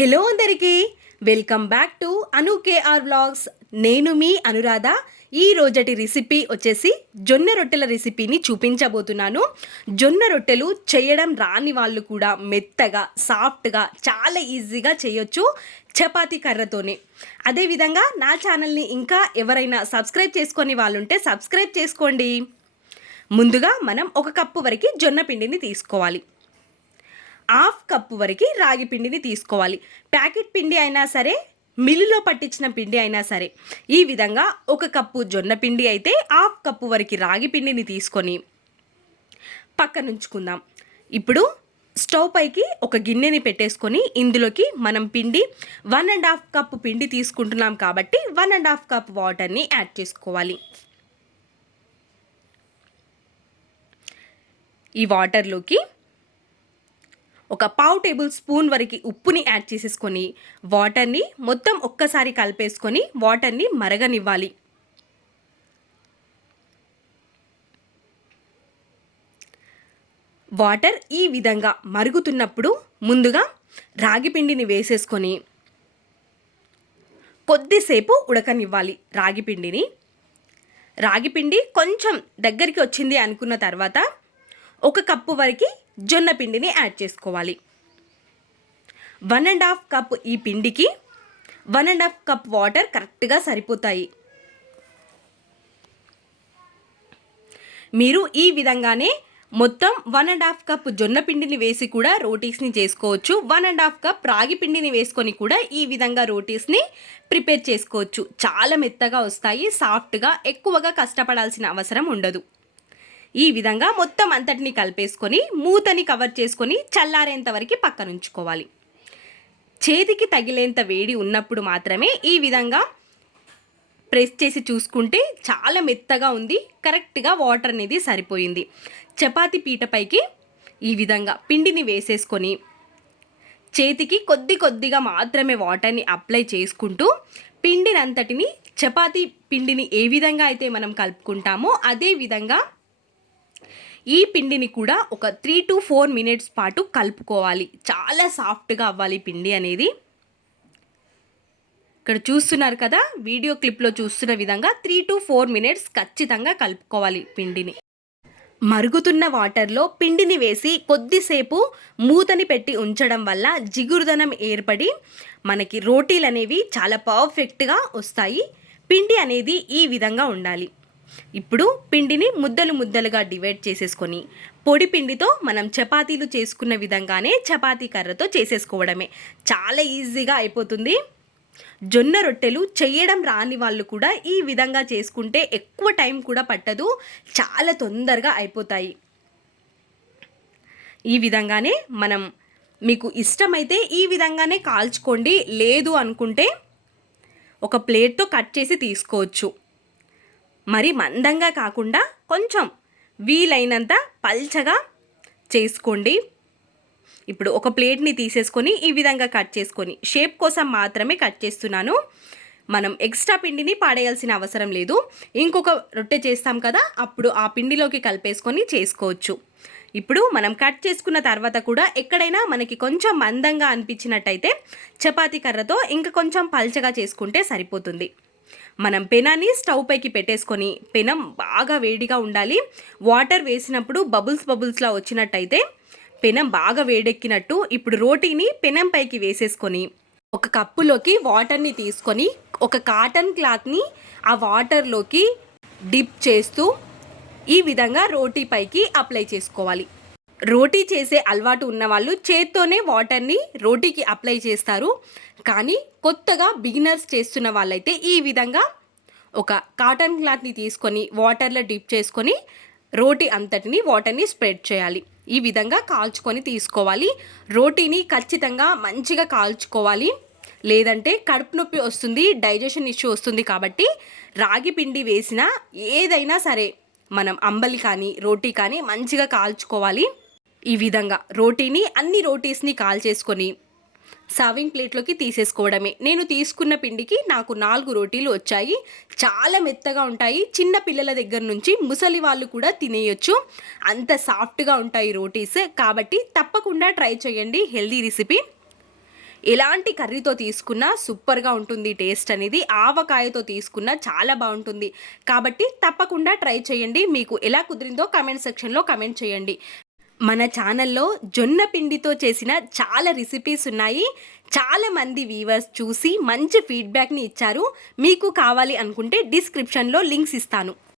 Hello అందరికీ welcome back to Anu K R vlogs. నేను మీ అనురాధ. ఈ రోజటి రెసిపీ వచ్చేసి జొన్న రొట్టెల రెసిపీని చూపించబోతున్నాను. జొన్న రొట్టెలు చేయడం రాని వాళ్ళు కూడా మెత్తగా సాఫ్ట్గా చాలా ఈజీగా చేయొచ్చు చపాతీ కర్రతోనే. అదేవిధంగా నా ఛానల్ని ఇంకా ఎవరైనా సబ్స్క్రైబ్ చేసుకొని వాళ్ళుంటే సబ్స్క్రైబ్ చేసుకోండి. ముందుగా మనం ఒక కప్పు వరకు జొన్న పిండిని తీసుకోవాలి. హాఫ్ కప్పు వరకు రాగి పిండిని తీసుకోవాలి. ప్యాకెట్ పిండి అయినా సరే మిల్లులో పట్టించిన పిండి అయినా సరే ఈ విధంగా ఒక కప్పు జొన్న పిండి అయితే హాఫ్ కప్పు వరకు రాగి పిండిని తీసుకొని పక్కనుంచుకుందాం. ఇప్పుడు స్టవ్ పైకి ఒక గిన్నెని పెట్టేసుకొని ఇందులోకి మనం పిండి వన్ అండ్ హాఫ్ కప్ పిండి తీసుకుంటున్నాం కాబట్టి వన్ అండ్ హాఫ్ కప్ వాటర్ని యాడ్ చేసుకోవాలి. ఈ వాటర్లోకి ఒక పావు టేబుల్ స్పూన్ వరకు ఉప్పుని యాడ్ చేసేసుకొని వాటర్ని మొత్తం ఒక్కసారి కలిపేసుకొని వాటర్ని మరగనివ్వాలి. వాటర్ ఈ విధంగా మరుగుతున్నప్పుడు ముందుగా రాగి పిండిని వేసేసుకొని కొద్దిసేపు ఉడకనివ్వాలి రాగి పిండిని. రాగి పిండి కొంచెం దగ్గరికి వచ్చింది అనుకున్న తర్వాత ఒక కప్పు వరకు జొన్న పిండిని యాడ్ చేసుకోవాలి. వన్ అండ్ హాఫ్ కప్ ఈ పిండికి one and half cup water కరెక్ట్గా సరిపోతాయి. మీరు ఈ విధంగానే మొత్తం వన్ అండ్ హాఫ్ కప్ జొన్న పిండిని వేసి కూడా రోటీస్ని చేసుకోవచ్చు. వన్ అండ్ హాఫ్ కప్ రాగి పిండిని వేసుకొని కూడా ఈ విధంగా రోటీస్ని ప్రిపేర్ చేసుకోవచ్చు. చాలా మెత్తగా వస్తాయి సాఫ్ట్గా ఎక్కువగా కష్టపడాల్సిన అవసరం ఉండదు. ఈ విధంగా మొత్తం అంతటిని కలిపేసుకొని మూతని కవర్ చేసుకొని చల్లారేంత వరకు పక్కనుంచుకోవాలి. చేతికి తగిలేంత వేడి ఉన్నప్పుడు మాత్రమే ఈ విధంగా ప్రెస్ చేసి చూసుకుంటే చాలా మెత్తగా ఉంది. కరెక్ట్గా వాటర్ అనేది సరిపోయింది. చపాతి పీటపైకి ఈ విధంగా పిండిని వేసేసుకొని చేతికి కొద్ది కొద్దిగా మాత్రమే వాటర్ని అప్లై చేసుకుంటూ పిండినంతటిని చపాతీ పిండిని ఏ విధంగా అయితే మనం కలుపుకుంటామో అదే విధంగా ఈ పిండిని కూడా ఒక త్రీ టు ఫోర్ మినిట్స్ పాటు కలుపుకోవాలి. చాలా సాఫ్ట్గా అవ్వాలి పిండి అనేది. ఇక్కడ చూస్తున్నారు కదా వీడియో క్లిప్లో చూస్తున్న విధంగా త్రీ టు ఫోర్ మినిట్స్ ఖచ్చితంగా కలుపుకోవాలి పిండిని. మరుగుతున్న వాటర్లో పిండిని వేసి కొద్దిసేపు మూతని పెట్టి ఉంచడం వల్ల జిగురుదనం ఏర్పడి మనకి రోటీలు అనేవి చాలా పర్ఫెక్ట్గా వస్తాయి. పిండి అనేది ఈ విధంగా ఉండాలి. ఇప్పుడు పిండిని ముద్దలు ముద్దలుగా డివైడ్ చేసేసుకొని పొడి పిండితో మనం చపాతీలు చేసుకున్న విధంగానే చపాతీ కర్రతో చేసేసుకోవడమే. చాలా ఈజీగా అయిపోతుంది. జొన్న రొట్టెలు చేయడం రాని వాళ్ళు కూడా ఈ విధంగా చేసుకుంటే ఎక్కువ టైం కూడా పట్టదు. చాలా తొందరగా అయిపోతాయి. ఈ విధంగానే మనం మీకు ఇష్టమైతే ఈ విధంగానే కాల్చుకోండి. లేదు అనుకుంటే ఒక ప్లేట్తో కట్ చేసి తీసుకోవచ్చు. మరి మందంగా కాకుండా కొంచెం వీలైనంత పల్చగా చేసుకోండి. ఇప్పుడు ఒక ప్లేట్ని తీసేసుకొని ఈ విధంగా కట్ చేసుకొని షేప్ కోసం మాత్రమే కట్ చేస్తున్నాను. మనం ఎక్స్ట్రా పిండిని పాడేయాల్సిన అవసరం లేదు. ఇంకొక రొట్టె చేస్తాం కదా అప్పుడు ఆ పిండిలోకి కలిపేసుకొని చేసుకోవచ్చు. ఇప్పుడు మనం కట్ చేసుకున్న తర్వాత కూడా ఎక్కడైనా మనకి కొంచెం మందంగా అనిపించినట్టయితే చపాతీ కర్రతో ఇంకా కొంచెం పల్చగా చేసుకుంటే సరిపోతుంది. మనం పెనాన్ని స్టవ్ పైకి పెట్టేసుకొని పెనం బాగా వేడిగా ఉండాలి. వాటర్ వేసినప్పుడు బబుల్స్ బబుల్స్లా వచ్చినట్టయితే పెనం బాగా వేడెక్కినట్టు ఇప్పుడు రోటీని పెనం పైకి వేసేసుకొని ఒక కప్పులోకి వాటర్ని తీసుకొని ఒక కాటన్ క్లాత్ని ఆ వాటర్లోకి డిప్ చేస్తూ ఈ విధంగా రోటీ పైకి అప్లై చేసుకోవాలి. రోటీ చేసే అలవాటు ఉన్నవాళ్ళు చేత్తోనే వాటర్ని రోటీకి అప్లై చేస్తారు. కానీ కొత్తగా బిగినర్స్ చేస్తున్న వాళ్ళైతే ఈ విధంగా ఒక కాటన్ క్లాత్ని తీసుకొని వాటర్లో డిప్ చేసుకొని రోటీ అంతటిని వాటర్ని స్ప్రెడ్ చేయాలి. ఈ విధంగా కాల్చుకొని తీసుకోవాలి. రోటీని ఖచ్చితంగా మంచిగా కాల్చుకోవాలి. లేదంటే కడుపు నొప్పి వస్తుంది డైజెషన్ ఇష్యూ వస్తుంది కాబట్టి రాగి పిండి వేసిన ఏదైనా సరే మనం అంబలి కానీ రోటీ కానీ మంచిగా కాల్చుకోవాలి. ఈ విధంగా రోటీని అన్ని రోటీస్ని కాల్ చేసుకొని సర్వింగ్ ప్లేట్లోకి తీసేసుకోవడమే. నేను తీసుకున్న పిండికి నాకు నాలుగు రోటీలు వచ్చాయి. చాలా మెత్తగా ఉంటాయి. చిన్న పిల్లల దగ్గర నుంచి ముసలి వాళ్ళు కూడా తినేయొచ్చు. అంత సాఫ్ట్గా ఉంటాయి రోటీస్. కాబట్టి తప్పకుండా ట్రై చేయండి. Healthy recipe. ఎలాంటి కర్రీతో తీసుకున్నా సూపర్గా ఉంటుంది టేస్ట్ అనేది. ఆవకాయతో తీసుకున్నా చాలా బాగుంటుంది. కాబట్టి తప్పకుండా ట్రై చేయండి. మీకు ఎలా కుదిరిందో కమెంట్ సెక్షన్లో కమెంట్ చేయండి. మన ఛానల్లో జొన్న పిండితో చేసిన చాలా రెసిపీస్ ఉన్నాయి. చాలా మంది వీవర్స్ చూసి మంచి ఫీడ్బ్యాక్ని ఇచ్చారు. మీకు కావాలి అనుకుంటే డిస్క్రిప్షన్లో లింక్స్ ఇస్తాను.